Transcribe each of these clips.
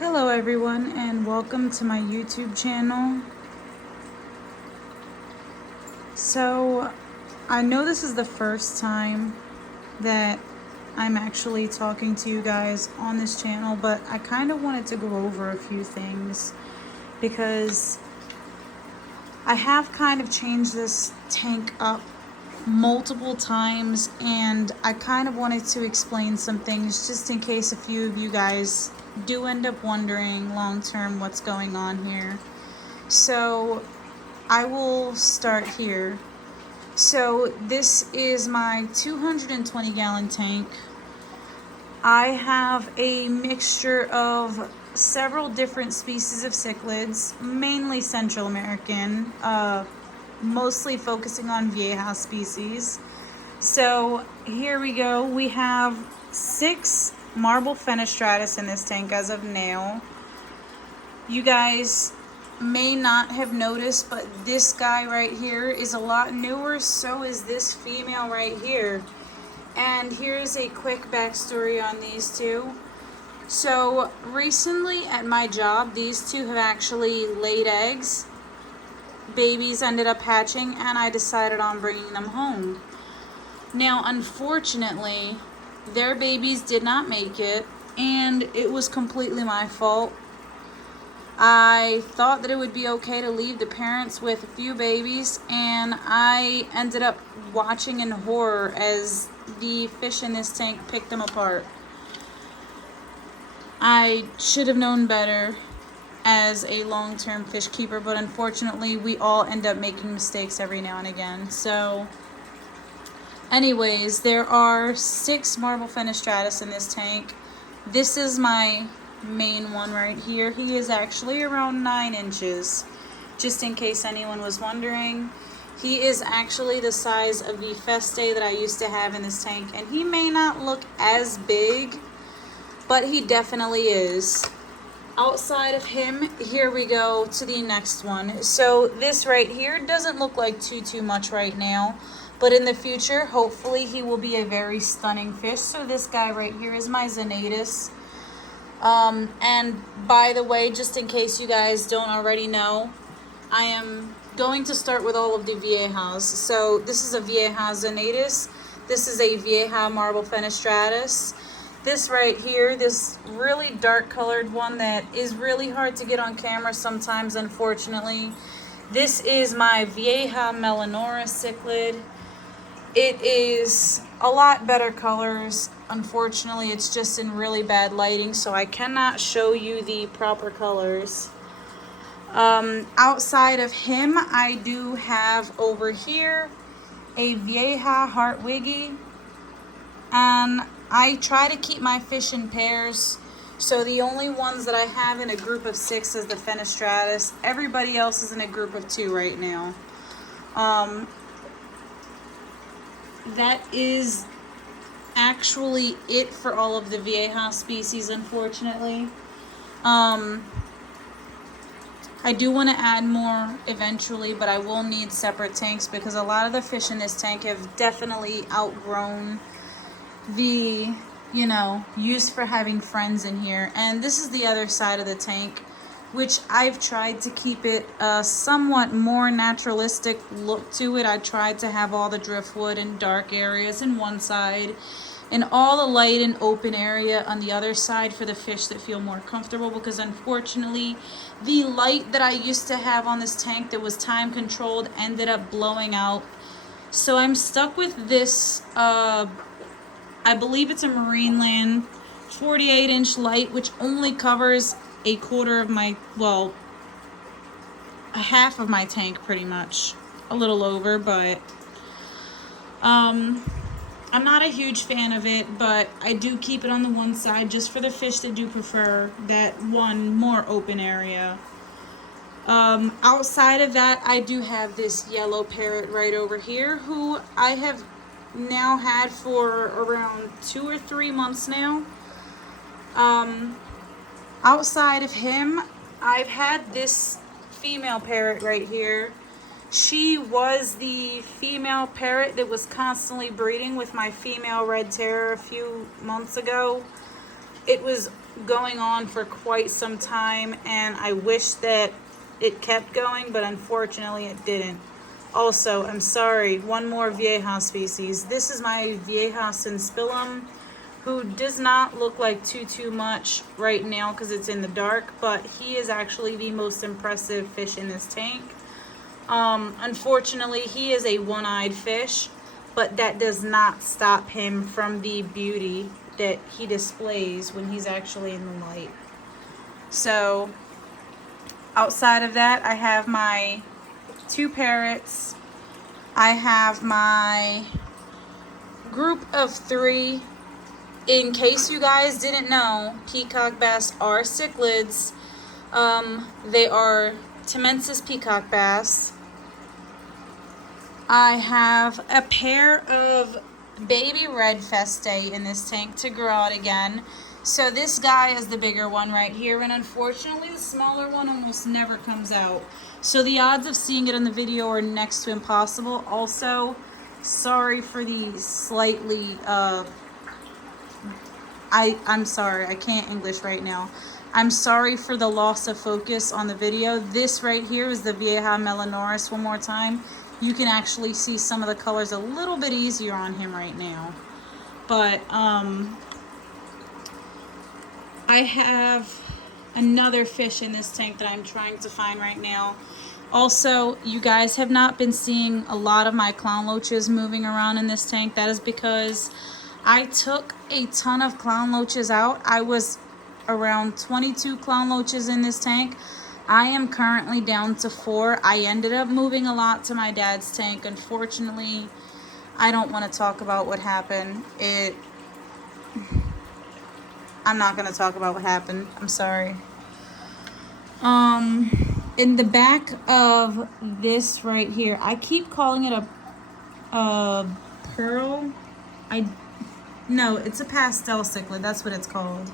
Hello everyone and welcome to my YouTube channel. So I know this is the first time that I'm actually talking to you guys on this channel, but I kind of wanted to go over a few things because I have kind of changed this tank up multiple times and I kind of wanted to explain some things just in case a few of you guys do end up wondering long term what's going on here. So I will start here. So this is my 220 gallon tank. I have a mixture of several different species of cichlids, mainly Central American, mostly focusing on Vieja species. So here we go. We have 6 marble Fenestratis in this tank as of now. You guys may not have noticed, but this guy right here is a lot newer. So is this female right here. And here's a quick backstory on these two. So recently at my job, these two have actually laid eggs. Babies ended up hatching and I decided on bringing them home. Now unfortunately, their babies did not make it and it was completely my fault. I thought that it would be okay to leave the parents with a few babies, and I ended up watching in horror as the fish in this tank picked them apart. I should have known better as a long-term fish keeper, but unfortunately we all end up making mistakes every now and again. So anyways, there are 6 marble Fenestratus in this tank. This is my main one right here. He is actually around 9 inches, just in case anyone was wondering. He is actually the size of the Festae that I used to have in this tank, and he may not look as big, but he definitely is. Outside of him, here we go to the next one. So this right here doesn't look like too much right now, but in the future, hopefully he will be a very stunning fish. So this guy right here is my Zonatus. And by the way, just in case you guys don't already know, I am going to start with all of the Viejas. So this is a Vieja Zonatus. This is a Vieja marble Fenestratus. This right here, this really dark colored one that is really hard to get on camera sometimes, unfortunately. This is my Vieja Melanura cichlid. It is a lot better colors. Unfortunately, it's just in really bad lighting, so I cannot show you the proper colors. Outside of him, I do have over here a Vieja Hartwegi, and I try to keep my fish in pairs, so the only ones that I have in a group of 6 is the Fenestratus. Everybody else is in a group of 2 right now. That is actually it for all of the Vieja species, unfortunately. I do want to add more eventually, but I will need separate tanks because a lot of the fish in this tank have definitely outgrown the, use for having friends in here. And this is the other side of the tank, which I've tried to keep it a somewhat more naturalistic look to it. I tried to have all the driftwood and dark areas in one side and all the light and open area on the other side for the fish that feel more comfortable, because unfortunately the light that I used to have on this tank that was time controlled ended up blowing out. So I'm stuck with this, I believe it's a Marineland 48-inch light, which only covers a quarter of my, well, a half of my tank pretty much. A little over, but I'm not a huge fan of it, but I do keep it on the one side just for the fish that do prefer that one more open area. Outside of that, I do have this yellow parrot right over here, who I have now had for around 2 or 3 months now. Outside of him, I've had this female parrot right here. She was the female parrot that was constantly breeding with my female red terror a few months ago. It was going on for quite some time, and I wish that it kept going, but unfortunately it didn't. Also, I'm sorry, one more Vieja species. This is my Vieja Synspilum, who does not look like too much right now because it's in the dark, but he is actually the most impressive fish in this tank. Unfortunately, he is a one-eyed fish, but that does not stop him from the beauty that he displays when he's actually in the light. So, outside of that, I have my 2 parrots. I have my group of 3. In case you guys didn't know, Peacock Bass are cichlids. They are Tamensis Peacock Bass. I have a pair of baby Red Festae in this tank to grow out again. So this guy is the bigger one right here, and unfortunately the smaller one almost never comes out. So the odds of seeing it in the video are next to impossible. Also, sorry for the slightly, I'm sorry, I can't English right now. I'm sorry for the loss of focus on the video. This right here is the Vieja Melanura. One more time. You can actually see some of the colors a little bit easier on him right now. But, I have another fish in this tank that I'm trying to find right now. Also, you guys have not been seeing a lot of my Clown Loaches moving around in this tank. That is because I took a ton of Clown Loaches out. I was around 22 Clown Loaches in this tank. I am currently down to 4. I ended up moving a lot to my dad's tank. Unfortunately, I don't want to talk about what happened. I'm not going to talk about what happened. I'm sorry. In the back of this right here, I keep calling it a pearl. No, it's a pastel cichlid. That's what it's called.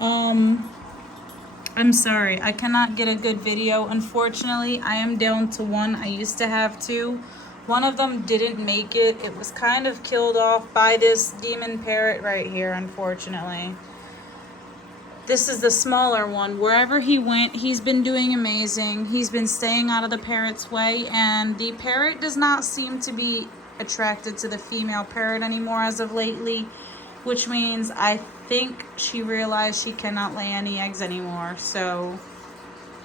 I'm sorry. I cannot get a good video. Unfortunately, I am down to 1. I used to have 2. One of them didn't make it. It was kind of killed off by this demon parrot right here, unfortunately. This is the smaller one. Wherever he went, he's been doing amazing. He's been staying out of the parrot's way, and the parrot does not seem to be attracted to the female parrot anymore as of lately, which means I think she realized she cannot lay any eggs anymore, so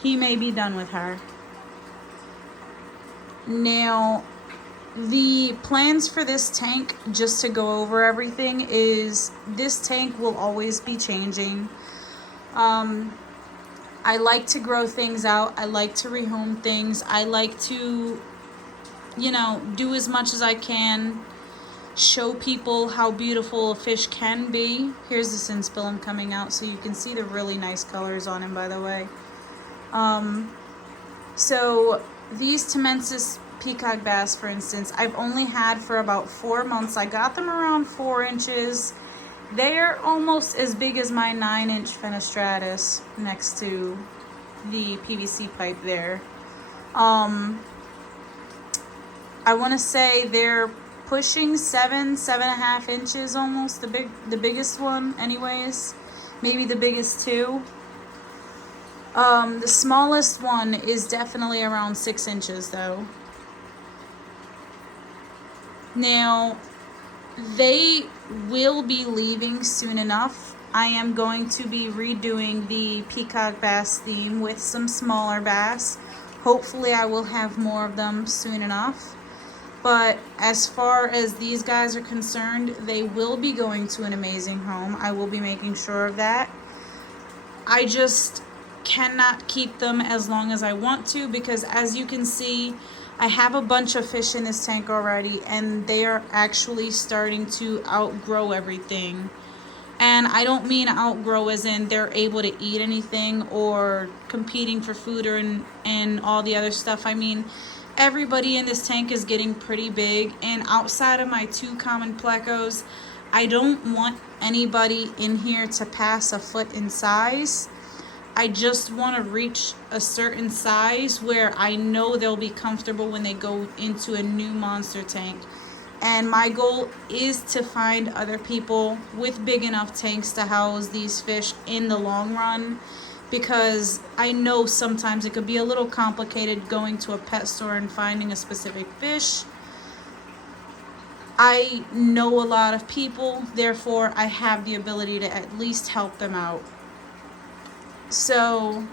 he may be done with her. Now, the plans for this tank, just to go over everything, is this tank will always be changing. I like to grow things out. I like to rehome things. I like to, do as much as I can. Show people how beautiful a fish can be. Here's the Synspilum coming out, so you can see the really nice colors on him, by the way. So these Tamensis Peacock Bass, for instance, I've only had for about 4 months. I got them around 4 inches. They're almost as big as my 9-inch Fenestratus next to the PVC pipe there. I want to say they're pushing 7.5 inches almost, the biggest one anyways, maybe the biggest 2. The smallest one is definitely around 6 inches though. Now, they will be leaving soon enough. I am going to be redoing the Peacock Bass theme with some smaller bass. Hopefully I will have more of them soon enough. But as far as these guys are concerned, they will be going to an amazing home. I will be making sure of that. I just cannot keep them as long as I want to, because as you can see, I have a bunch of fish in this tank already, and they are actually starting to outgrow everything. And I don't mean outgrow as in they're able to eat anything or competing for food and all the other stuff. I mean, everybody in this tank is getting pretty big, and outside of my 2 common Plecos, I don't want anybody in here to pass a foot in size. I just want to reach a certain size where I know they'll be comfortable when they go into a new monster tank. And my goal is to find other people with big enough tanks to house these fish in the long run, because I know sometimes it could be a little complicated going to a pet store and finding a specific fish. I know a lot of people, therefore I have the ability to at least help them out. So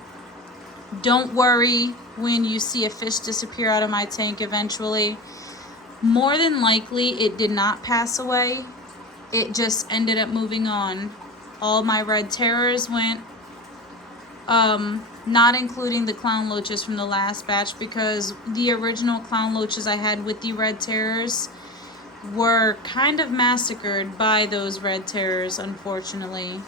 don't worry when you see a fish disappear out of my tank eventually. More than likely, it did not pass away. It just ended up moving on. All my red terrors went, not including the Clown Loaches from the last batch, because the original Clown Loaches I had with the red terrors were kind of massacred by those red terrors, unfortunately.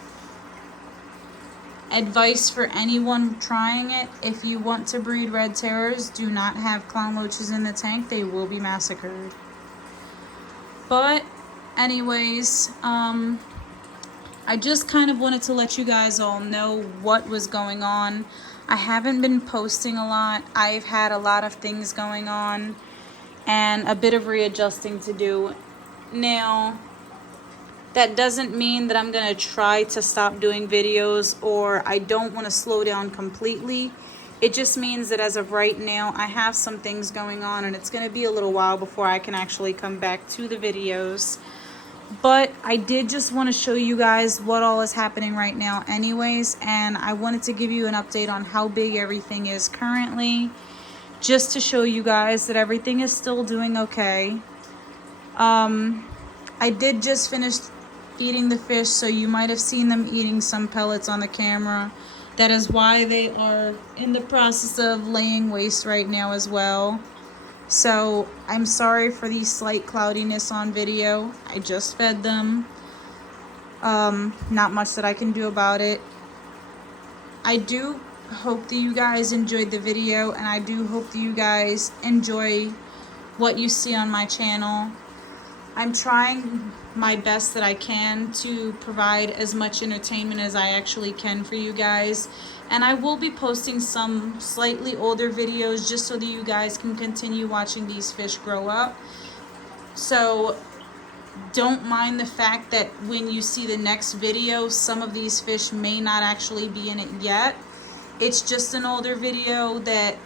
Advice for anyone trying it: if you want to breed red terrors, do not have Clown Loaches in the tank. They will be massacred. But anyways, I just kind of wanted to let you guys all know what was going on. I haven't been posting a lot. I've had a lot of things going on and a bit of readjusting to do. Now, that doesn't mean that I'm going to try to stop doing videos or I don't want to slow down completely. It just means that as of right now, I have some things going on and it's going to be a little while before I can actually come back to the videos. But I did just want to show you guys what all is happening right now anyways, and I wanted to give you an update on how big everything is currently, just to show you guys that everything is still doing okay. I did just finish feeding the fish, so you might have seen them eating some pellets on the camera. That is why they are in the process of laying waste right now as well. So I'm sorry for the slight cloudiness on video. I just fed them. Not much that I can do about it. I do hope that you guys enjoyed the video, and I do hope that you guys enjoy what you see on my channel. I'm trying my best that I can to provide as much entertainment as I actually can for you guys. And I will be posting some slightly older videos just so that you guys can continue watching these fish grow up. So don't mind the fact that when you see the next video, some of these fish may not actually be in it yet. It's just an older video that,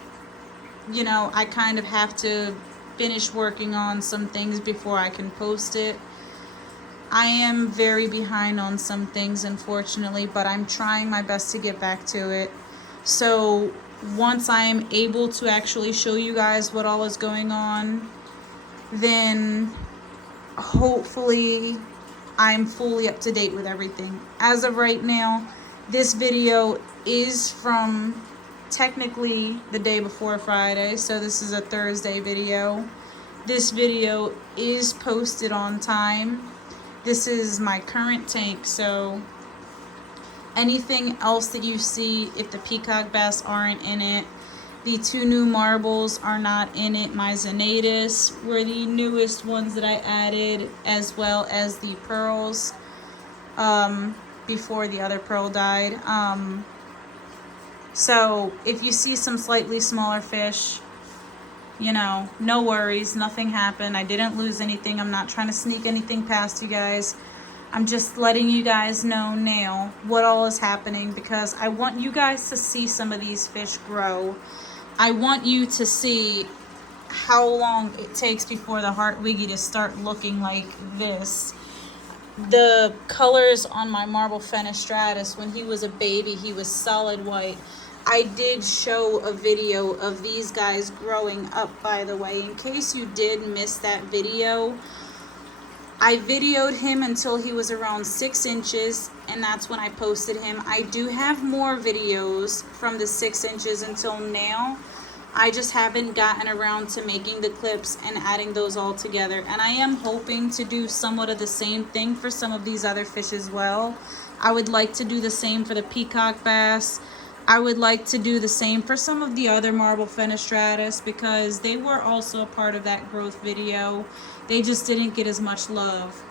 you know, I kind of have to finish working on some things before I can post it. I am very behind on some things, unfortunately, but I'm trying my best to get back to it. So once I am able to actually show you guys what all is going on, then hopefully I'm fully up to date with everything. As of right now, this video is from technically the day before Friday, so this is a Thursday video. This video is posted on time. This is my current tank, so anything else that you see, if the Peacock Bass aren't in it, the two new marbles are not in it. My Zonatus were the newest ones that I added, as well as the pearls before the other pearl died. So if you see some slightly smaller fish, you know, no worries, nothing happened. I didn't lose anything. I'm not trying to sneak anything past you guys. I'm just letting you guys know now what all is happening, because I want you guys to see some of these fish grow. I want you to see how long it takes before the Hartwegi to start looking like this. The colors on my marble Fenestratus, when he was a baby, he was solid white. I did show a video of these guys growing up, by the way. In case you did miss that video, I videoed him until he was around 6 inches, and that's when I posted him. I do have more videos from the 6 inches until now. I just haven't gotten around to making the clips and adding those all together. And I am hoping to do somewhat of the same thing for some of these other fish as well. I would like to do the same for the Peacock Bass. I would like to do the same for some of the other marble Fenestratus, because they were also a part of that growth video. They just didn't get as much love.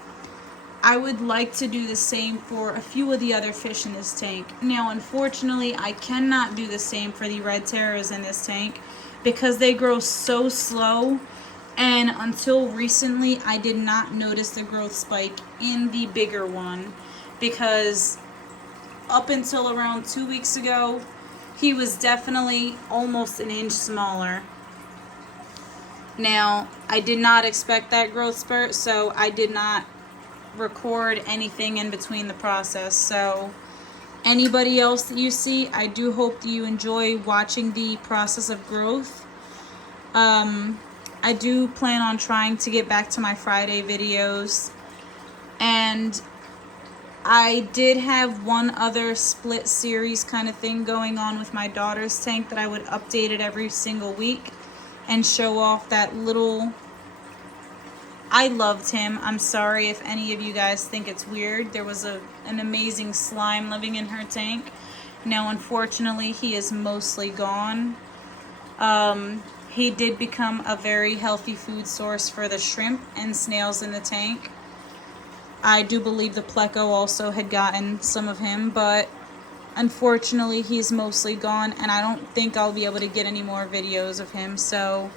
I would like to do the same for a few of the other fish in this tank. Now, unfortunately, I cannot do the same for the red terrors in this tank because they grow so slow. And until recently, I did not notice the growth spike in the bigger one, because up until around 2 weeks ago, he was definitely almost an inch smaller. Now, I did not expect that growth spurt, so I did not record anything in between the process. So anybody else that you see, I do hope that you enjoy watching the process of growth. I do plan on trying to get back to my Friday videos, and I did have one other split series kind of thing going on with my daughter's tank that I would update it every single week and show off that little... I loved him. I'm sorry if any of you guys think it's weird. There was an amazing slime living in her tank. Now, unfortunately, he is mostly gone. He did become a very healthy food source for the shrimp and snails in the tank. I do believe the Pleco also had gotten some of him, but unfortunately he's mostly gone, and I don't think I'll be able to get any more videos of him. So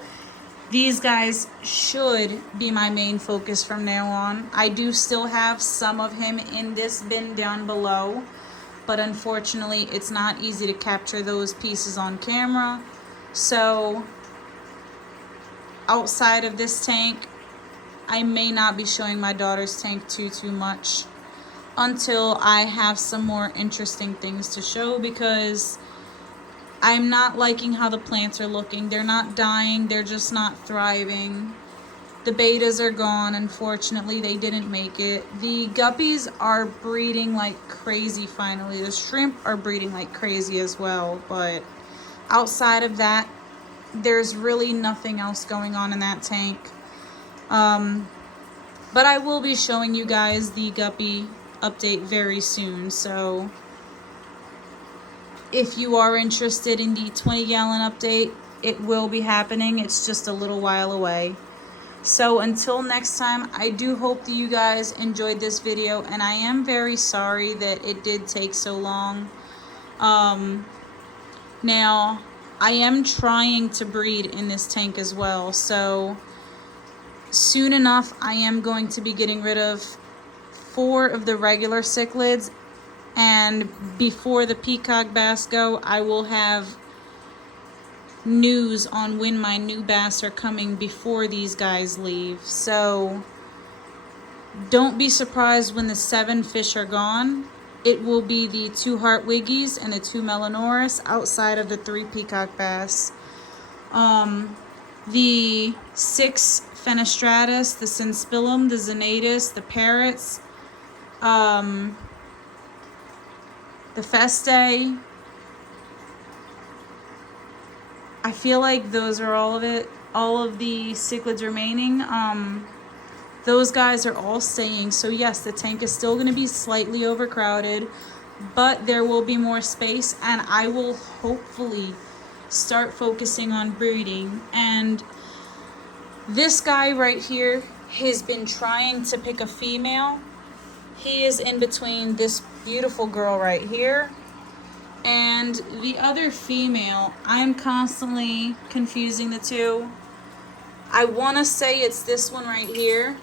these guys should be my main focus from now on. I do still have some of him in this bin down below, but unfortunately it's not easy to capture those pieces on camera. So outside of this tank, I may not be showing my daughter's tank too much until I have some more interesting things to show, because I'm not liking how the plants are looking. They're not dying, they're just not thriving. The betas are gone, unfortunately. They didn't make it. The guppies are breeding like crazy finally. The shrimp are breeding like crazy as well, but outside of that, there's really nothing else going on in that tank. But I will be showing you guys the guppy update very soon, so if you are interested in the 20-gallon update, it will be happening. It's just a little while away. So until next time, I do hope that you guys enjoyed this video, and I am very sorry that it did take so long. Now, I am trying to breed in this tank as well, so soon enough I am going to be getting rid of 4 of the regular cichlids, and before the Peacock Bass go, I will have news on when my new bass are coming before these guys leave. So don't be surprised when the 7 fish are gone. It will be the 2 Hartwegis and the 2 Melanoras outside of the 3 Peacock Bass. The 6 Fenestratus, the Synspilum, the Zonatus, the Parrots, the Festae. I feel like those are all of it. All of the cichlids remaining. Those guys are all staying. So yes, the tank is still going to be slightly overcrowded, but there will be more space, and I will hopefully start focusing on breeding. And this guy right here has been trying to pick a female. He is in between this beautiful girl right here and the other female. I'm constantly confusing the two. I want to say it's this one right here,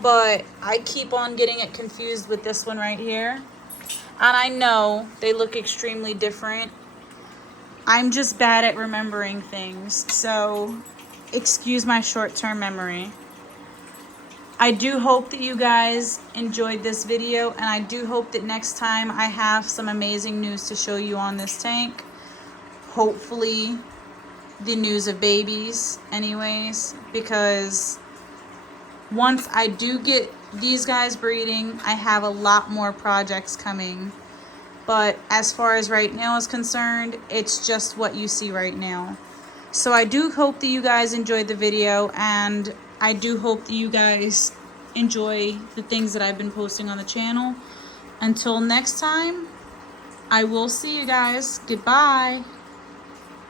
but I keep on getting it confused with this one right here. And I know they look extremely different. I'm just bad at remembering things, so excuse my short-term memory. I do hope that you guys enjoyed this video, and I do hope that next time I have some amazing news to show you on this tank. Hopefully the news of babies anyways, because once I do get these guys breeding, I have a lot more projects coming. But as far as right now is concerned, it's just what you see right now. So I do hope that you guys enjoyed the video, and I do hope that you guys enjoy the things that I've been posting on the channel. Until next time, I will see you guys. Goodbye.